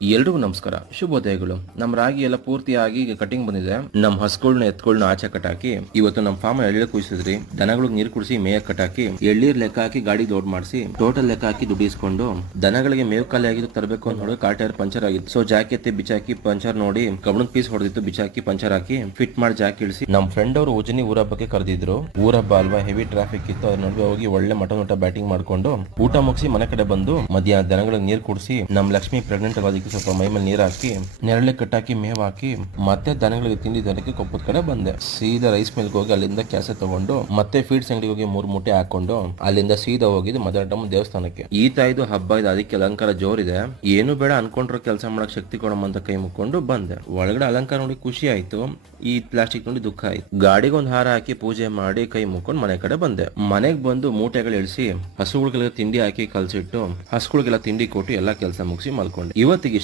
ಎಲ್ರಿಗೂ ನಮಸ್ಕಾರ, ಶುಭೋದಯಗಳು. ನಮ್ಮ ರಾಗಿ ಎಲ್ಲ ಪೂರ್ತಿಯಾಗಿ ಈಗ ಕಟಿಂಗ್ ಬಂದಿದೆ. ನಮ್ಮ ಹಸುಗಳನ್ನ ಎತ್ಗಳನ್ನ ಆಚೆ ಕಟ್ಟಾಕಿ ಇವತ್ತು ನಮ್ಮ ಫಾರ್ಮ್ ಎಳ್ಳು ಕುಯ್ಸಿದ್ರಿ. ದನಗಳಿಗೆ ನೀರು ಕುಡಿಸಿ ಮೇಯ ಕಟ್ಟಾಕಿ ಎಳ್ಳೀರ್ ಲೆಕ್ಕ ಹಾಕಿ ಗಾಡಿ ಲೋಡ್ ಮಾಡಿಸಿ ಟೋಟಲ್ ಲೆಕ್ಕ ಹಾಕಿ ದುಡಿಸ್ಕೊಂಡು ದನಗಳಿಗೆ ಮೇವು ಖಾಲಿ ಆಗಿದ್ದು ತರಬೇಕು ಅಂತ ನೋಡಿ ಕಾರ್ ಟೈರ್ ಪಂಚರ್ ಆಗಿತ್ತು. ಸೊ ಜಾಕಿ ಎತ್ತಿ ಬಿಚಾಕಿ ಪಂಚರ್ ನೋಡಿ ಕಬ್ಬಣದ ಪೀಸ್ ಹೊಡೆದಿತ್ತು, ಬಿಚಾಕಿ ಪಂಚರ್ ಹಾಕಿ ಫಿಟ್ ಮಾಡಿ ಜಾಕಿ ಇಳಿಸಿ ನಮ್ಮ ಫ್ರೆಂಡ್ ಅವರು ಉಜನಿ ಊರ ಹಬ್ಬಕ್ಕೆ ಕರೆದಿದ್ರು. ಊರಬ್ಬ ಅಲ್ವಾ, ಹೆವಿ ಟ್ರಾಫಿಕ್ ಇತ್ತು. ಅದ್ರ ನಡುವೆ ಹೋಗಿ ಒಳ್ಳೆ ಮಟ ಬ್ಯಾಟಿಂಗ್ ಮಾಡ್ಕೊಂಡು ಊಟ ಮುಗಿಸಿ ಮನೆ ಕಡೆ ಬಂದು ಮಧ್ಯಾಹ್ನ ದನಗಳಿಗೆ ನೀರು ಕುಡಿಸಿ ನಮ್ಮ ಲಕ್ಷ್ಮಿ ಪ್ರೆಗ್ನೆಂಟ್ ಆಗೋದಕ್ಕೆ ಸ್ವಲ್ಪ ಮೈ ಮೇಲೆ ನೀರು ಹಾಕಿ ನೆರಳೆ ಕಟ್ಟಾಕಿ ಮೇವ್ ಹಾಕಿ ಮತ್ತೆ ದನಗಳಿಗೆ ತಿಂಡಿ ತರಕ್ಕೆ ಕೊಪ್ಪದ ಕಡೆ ಬಂದೆ. ಸೀದಾ ರೈಸ್ ಮಿಲ್ಗೆ ಹೋಗಿ ಅಲ್ಲಿಂದ ಕ್ಯಾಸೆ ತಗೊಂಡು ಮತ್ತೆ ಫೀಡ್ಸ್ ಅಂಗಡಿಗೆ ಹೋಗಿ 3 ಮೂಟೆ ಹಾಕೊಂಡು ಅಲ್ಲಿಂದ ಸೀದಾ ಹೋಗಿದ್ದು ಮದನಟಮ್ಮ ದೇವಸ್ಥಾನಕ್ಕೆ. ಈ ತಾಯಿದು ಹಬ್ಬ ಇದು, ಅದಕ್ಕೆ ಅಲಂಕಾರ ಜೋರಿದೆ. ಏನು ಬೇಡ ಅನ್ಕೊಂಡ್ರೆ ಕೆಲಸ ಮಾಡಕ್ ಶಕ್ತಿ ಕೊಡಮ್ಮ ಅಂತ ಕೈ ಮುಕ್ಕೊಂಡು ಬಂದೆ. ಒಳಗಡೆ ಅಲಂಕಾರ ನೋಡಿ ಖುಷಿ ಆಯ್ತು, ಈ ಪ್ಲಾಸ್ಟಿಕ್ ನೋಡಿ ದುಃಖ ಆಯ್ತು. ಗಾಡಿಗೆ ಒಂದು ಹಾರ ಹಾಕಿ ಪೂಜೆ ಮಾಡಿ ಕೈ ಮುಕ್ಕೊಂಡು ಮನೆ ಕಡೆ ಬಂದೆ. ಮನೆಗೆ ಬಂದು ಮೂಟೆಗಳು ಇಳಿಸಿ ಹಸುಗಳಿಗೆಲ್ಲ ತಿಂಡಿ ಹಾಕಿ ಕಲ್ಸಿಟ್ಟು ಹಸುಗಳಿಗೆಲ್ಲ ತಿಂಡಿ ಕೊಟ್ಟು ಎಲ್ಲಾ ಕೆಲಸ ಮುಗಿಸಿ ಮಲ್ಕೊಂಡೆ. ಇವತ್ತಿಗೆ